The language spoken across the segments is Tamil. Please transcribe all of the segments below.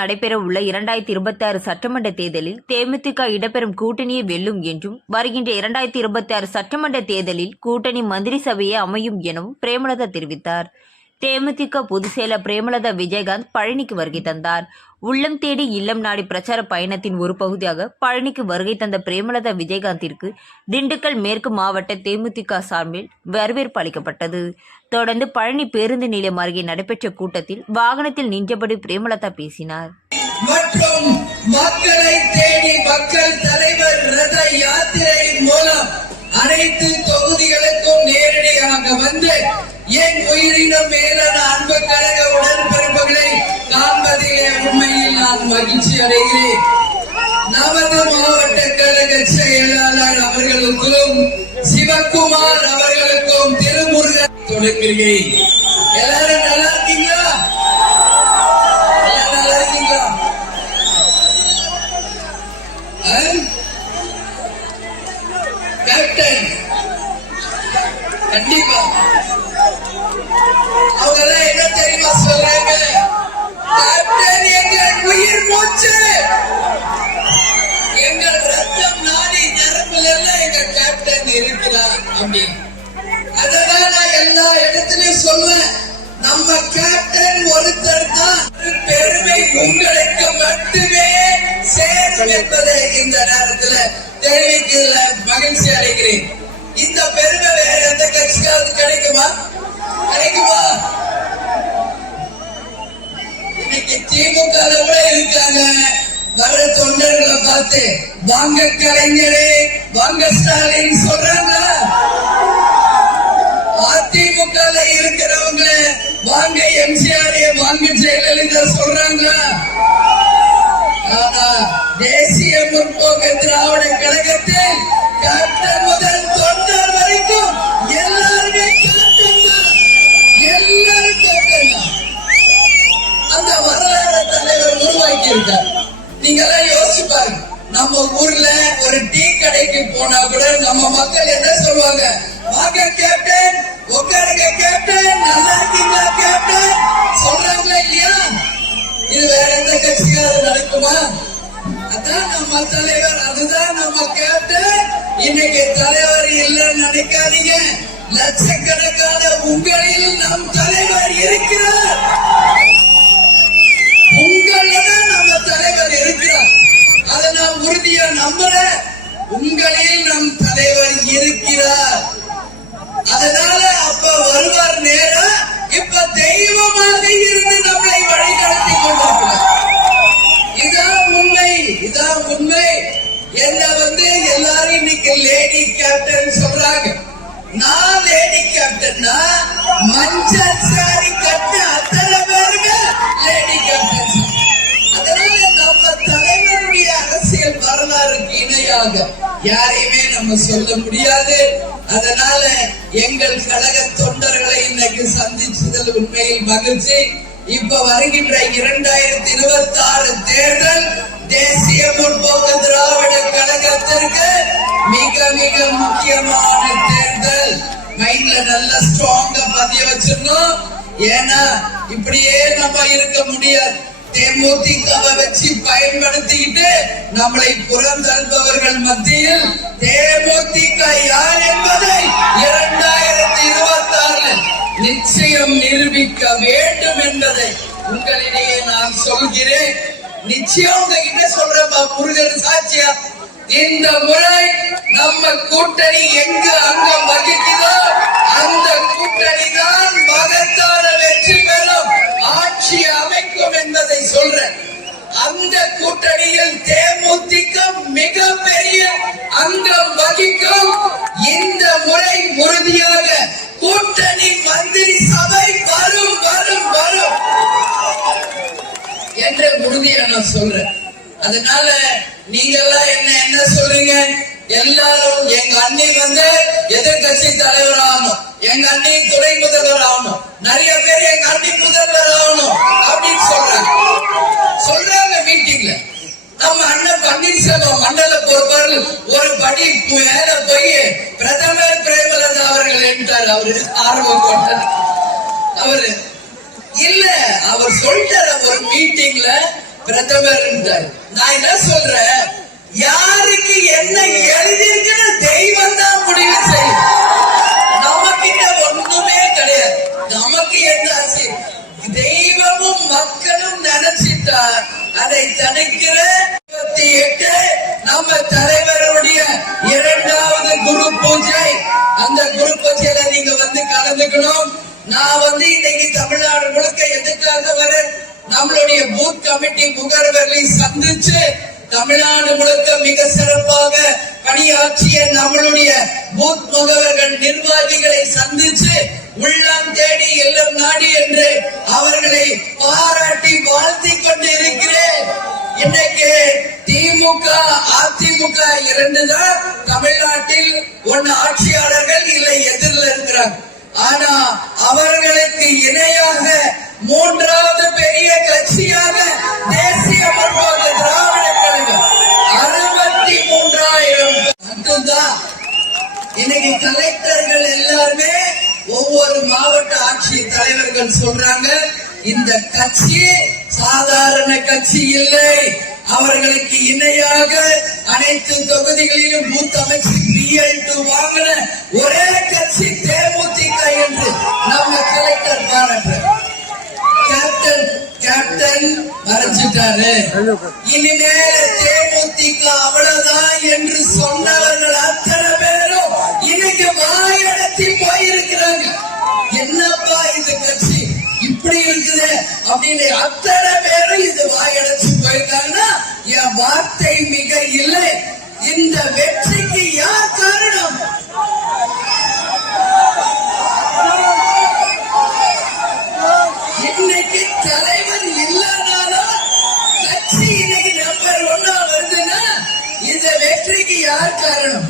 நடைபெறவுள்ள இரண்டாயிரத்தி இருபத்தி ஆறு சட்டமன்ற தேர்தலில் தேமுதிக இடம்பெறும் கூட்டணியை வெல்லும் என்றும் வருகின்ற இரண்டாயிரத்தி இருபத்தி ஆறு சட்டமன்ற தேர்தலில் கூட்டணி மந்திரி சபையே அமையும் எனவும் பிரேமலதா தெரிவித்தார். தேமுதிக பொதுச் செயலர் பிரேமலதா விஜயகாந்த் பழனிக்கு வருகை தந்தார். உள்ளம் தேடி இல்லம் நாடி பிரச்சார பயணத்தின் ஒரு பகுதியாக பழனிக்கு வருகை தந்த பிரேமலதா விஜயகாந்திற்கு திண்டுக்கல் மேற்கு மாவட்ட தேமுதிக சார்பில் வரவேற்பு அளிக்கப்பட்டது. தொடர்ந்து பழனி பேருந்து நிலையம் அருகே நடைபெற்ற கூட்டத்தில் வாகனத்தில் நின்றபடி பிரேமலதா பேசினார். மற்றும் மக்களை தேடி மக்கள் தலைவர் ரத யாத்திரையின் மூலம் அனைத்து தொகுதிகளுக்கும் நேரடியாக வந்து என் உயிரினம் மேலான அன்பு கழக உடன்பிறப்புகளை காண்பதிலே உண்மையில் நான் மகிழ்ச்சி அடைகிறேன். நமது மாவட்ட கழக செயலாளர் அவர்களுக்கும் சிவகுமார் அவர்களுக்கும் திருமுருகன் தொடங்குகிறேன். கேப்டன் கண்டிப்பா. அவங்க எல்லாம் என்ன தெரியுமா சொல்றாங்க? கேப்டன் எங்கள் உயிர் மூச்சு எங்கள் ரத்தம் நாடி நரம்புல எல்லாம் எங்க கேப்டன் இருக்கிறார். அப்படின்னு அதனால நான் எல்லா இடத்துலயும் சொல்லுவேன் நம்ம கேப்டன் ஒருத்தர் தான் பெருமை உங்களுக்கு மட்டுமே. சேரும் என்பதை இந்த நேரத்துல தெரிவிக்கல மகிழ்ச்சி அடைகிறேன். இந்த பெருமை வேற எந்த கட்சிக்காவது கிடைக்குமா? கிடைக்குமா? இன்னைக்கு திமுக கூட இருக்காங்க. வர தொண்டர்களை பார்த்து வாங்க கலைஞரே வாங்க ஸ்டாலின் சொல்றாங்க. அதிமுக இருக்கிறவங்க வாங்க எம்ஜிஆர் வாங்க ஜெயலலிதா சொல்றாங்க. தேசிய முற்போக்கு திராவிட கழகத்தை நம்ம தலைவர் அதுதான் நம்ம கேப்டன் இன்னைக்கு தலைவர் இல்லைன்னு நினைக்காதீங்க. லட்சக்கணக்கான உங்களில் நம் தலைவர் இருக்கிறார். உங்களில் நம்ம தலைவர் இருக்கிறார். அதை நான் உறுதியா நம்புறேன். உங்களில் நம் தலைவர் இருக்கிறார். அதனால அப்ப வருவார் நேரம் இப்ப தெய்வமாக இருந்து நம்மளை வழிநடத்தி கொண்டிருக்கிறார். இதான் உண்மை இதான் உண்மை. என்ன வந்து எல்லாரும் இன்னைக்கு லேடி கேப்டன் சொல்றாங்க. நான் லேடி கேப்டன்னா மஞ்சள் சாரி கட்ட அத்தனை பேருங்க லேடி கேப்டன் அதனால நம்ம தலைவருடைய அரசியல் வரலாறுக்கு இணையாக யாரையுமே நம்ம சொல்ல முடியாது. அதனால எங்கள் கழக தொண்டர்களை இன்னைக்கு சந்திச்சதில் உண்மையில் மகிழ்ச்சி. இப்ப வருகின்ற இரண்டாயிரத்தி இருபத்தி ஆறு தேர்தல் தேசிய முற்போக்கு திராவிட கழகத்திற்கு மிக மிக முக்கியமான தேர்தல். மைண்ட்ல நல்ல ஸ்ட்ராங்கா பதிய வச்சிருந்தோம் ஏன்னா இப்படியே நம்ம இருக்க முடியாது. தேமுதிகவை வச்சு பயன்படுத்திக்கிட்டு நம்மளை புறந்தள்பவர்கள் மத்தியில் தேமுதிக யார் என்பதை இரண்டாயிரத்தி இருபத்தி ஆறுல நிச்சயம் நிரூபிக்க வேண்டும் என்பதை உங்களிடையே நான் சொல்கிறேன். நிச்சயம் உங்ககிட்ட சொல்றப்பா முருகன் சாட்சியா? இந்த முறை நம்ம கூட்டணி எங்கு அங்கம் வகிக்குதோ அந்த கூட்டணி தான் மகத்தான வெற்றி பெறும் ஆட்சி அமைக்கும் என்பதை சொல்றேன். அந்த கூட்டணியில் தேமுதிக மிகப்பெரிய அங்கம் வகிக்கும். இந்த முறை உறுதியாக நான் சொல்றேன். அதனால நீங்க எல்லாம் என்ன என்ன சொல்றீங்க? எல்லாரும் எங்க அண்ணி வந்து எதிர்கட்சி தலைவர் ஆகணும். எங்க அண்ணி துணை முதல்வர் ஆகணும். நிறைய பேர் எங்க அண்ணி முதல்வர் ஆகணும் அப்படின்னு சொல்றாங்க. சொல்றாங்க மீட்டிங்ல நம்ம அண்ணன் பன்னீர்செல்வம் மண்டல பொறுப்பாளர் ஒரு படி மேல போய் பிரதமர் பிரேமலதா அவர்கள் என்றார். அவரு ஆர்வம் கொண்டார் அவரு. இல்ல அவர் சொல்ற ஒரு மீட்டிங்ல பிரதமர் இருந்தார் நான் என்ன சொல்றேன்? யாருக்கு என்ன எழுதிருக்குன்னு தெய்வம் தான் முடிவு செய்யும். நமக்கிட்ட ஒண்ணுமே கிடையாது. நமக்கு என்ன ஆசை தெய்வமும் மக்களும் நினைச்சிட்டா அதை தணிக்கிற இருபத்தி எட்டு நம்ம தலைவருடைய இரண்டாவது குரு பூஜை. அந்த குரு பூஜையில நீங்க வந்து கலந்துக்கணும். நான் வந்து இன்னைக்கு தமிழ்நாடு நம்மளுடைய பூத் கமிட்டி முகர்வர்களை சந்திச்சு தமிழ்நாடு முழுக்க மிக சிறப்பாக பணியாற்றிய நம்மளுடைய பூத் முகவர்கள் நிர்வாகிகளை சந்திச்சு உள்ளம் தேடி எல்லாம் நாடி என்று அவர்களை பாராட்டி வாழ்த்தி கொண்டு இருக்கிறேன் இன்னைக்கு திமுக அதிமுக இரண்டு தான் தமிழ்நாட்டில் ஒன்னு ஆட்சியாளர்கள் இல்லை எதிரில் இருக்கிறார் ஆனா அவர்களுக்கு இணையாக மூன்றாவது இன்னைக்கு கலெக்டர்கள் எல்லாருமே ஒவ்வொரு மாவட்ட ஆட்சியர் தலைவர்கள் சொல்றாங்க இந்த கட்சி சாதாரண கட்சி இல்லை. அவர்களுக்கு இணையாக அனைத்து தொகுதிகளிலும் பூத் அமைச்சு பிஎல் டு வாங்கின ஒரே கட்சி தேமுதிக என்று நம்ம கலெக்டர் பாராட்டுறார் கேப்டன் கேப்டன் மறைச்சிட்டாரு இனிமேல தேமுதிக அவ்வளவுதான் என்று இருக்குது அப்படின்னு அத்தனை பேரும் இது வாயடைச்சு போயிட்டாங்கன்னா என் வார்த்தை மிக இல்லை. இந்த வெற்றிக்கு யார் காரணம்? இன்னைக்கு தலைவர் இல்லைனாலும் கட்சி இன்னைக்கு நம்பர் ஒன்னா வருதுன்னா இந்த வெற்றிக்கு யார் காரணம்?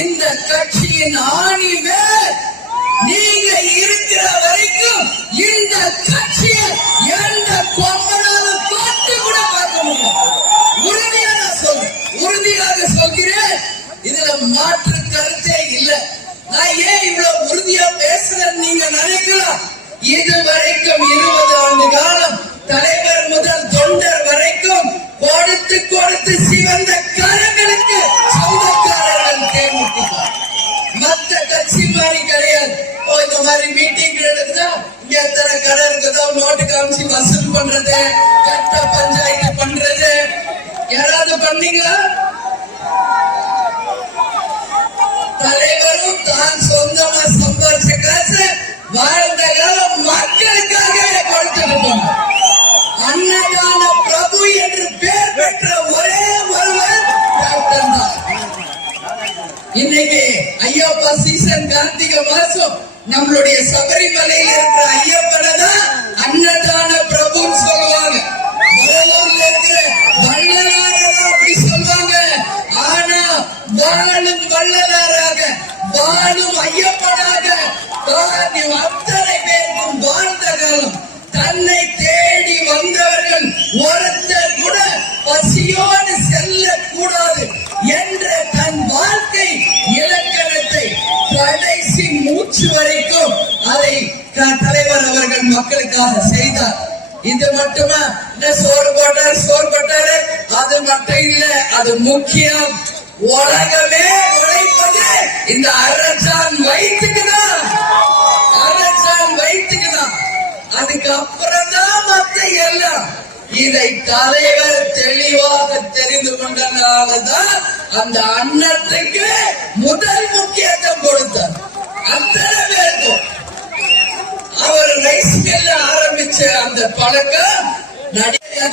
இந்த கட்சியின் ஆணிவேர் நீங்க இருக்கிற வரைக்கும் இந்த கட்சியை எந்த கொம்பனாலும் தொட்டு கூட பார்க்க முடியும் உறுதியா நான் சொல்றேன். உறுதியாக சொல்கிறேன். இதுல மாற்று கருத்தே இல்ல. நான் ஏன் இவ்வளவு உறுதியா பேசுறேன்னு நீங்க நினைக்கலாம்? இது வரைக்கும் பண்றது? கட்ட பஞ்சாயத்து பண்றது? யாராவது பண்ணீங்களா? தலைவரும் தான் சொந்தமா சம்பாதிச்ச காசு வாழ்ந்த காலம் மக்களுக்காக கொடுத்திருப்பாங்க அன்னதான பிரபு என்று பெயர் பெற்ற ஒரே ஒருவர் இன்னைக்கு ஐயப்பா சீசன் கார்த்திகை மாசம் நம்மளுடைய சபரிமலையில் இருக்கிற ஐயப்பனை தான் அன்னதான தலைவர் அவர்கள் மக்களுக்காக செய்தார். இது மட்டுமா? இந்த சோறு போட்டார் சோறு போட்டாரு. அது மட்டும் இல்ல அது முக்கியம். உலகமே உழைப்பது இந்த அரசான் வைத்துக்குதான். அரசான் வைத்துக்குதான். அதுக்கப்புறம் தான் மத்த எல்லாம். இதை தலைவர் தெளிவாக தெரிந்து கொண்டனாலதான் அந்த அன்னத்துக்கு முதல் முக்கியத்துவம் கொடுத்தார். அந்த வச்ச அந்த பழக்கம் நடிகை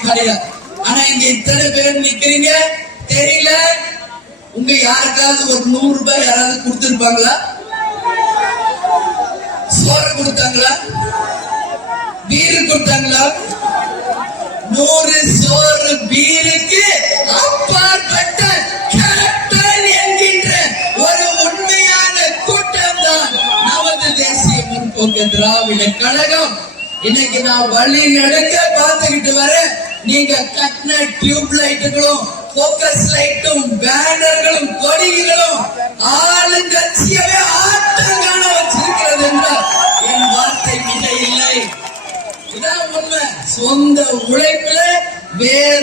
கிடையாது. ஆனா இங்க இத்தனை பேர் நிக்கிறீங்க? தெரியல. உங்க யாருக்காவது ஒரு நூறு ரூபாய் யாராவது கொடுத்திருப்பாங்களா? சோறு கொடுத்தாங்களா? பீரு கொடுத்தாங்களா? நூறு சோறு பீருக்கு அப்பாற்பட்ட கேப்டன் என்கின்ற ஒரு உண்மையான கூட்டம் தான் நமது தேசிய முற்போக்கு திராவிட கழகம். இன்னைக்கு நான் வழி நடக்க பார்த்துக்கிட்டு வரேன். நீங்க கட்டின டியூப் லைட்டுகளும் போக்கஸ் லைட்டும் பேனர்களும் கொடிகளும் ஆளுங்கட்சியவே ஆட்டம் காண வச்சிருக்கிறது என்றால் என் வார்த்தை மிக இல்லை. இதான் உண்மை. சொந்த உழைப்புல வேறு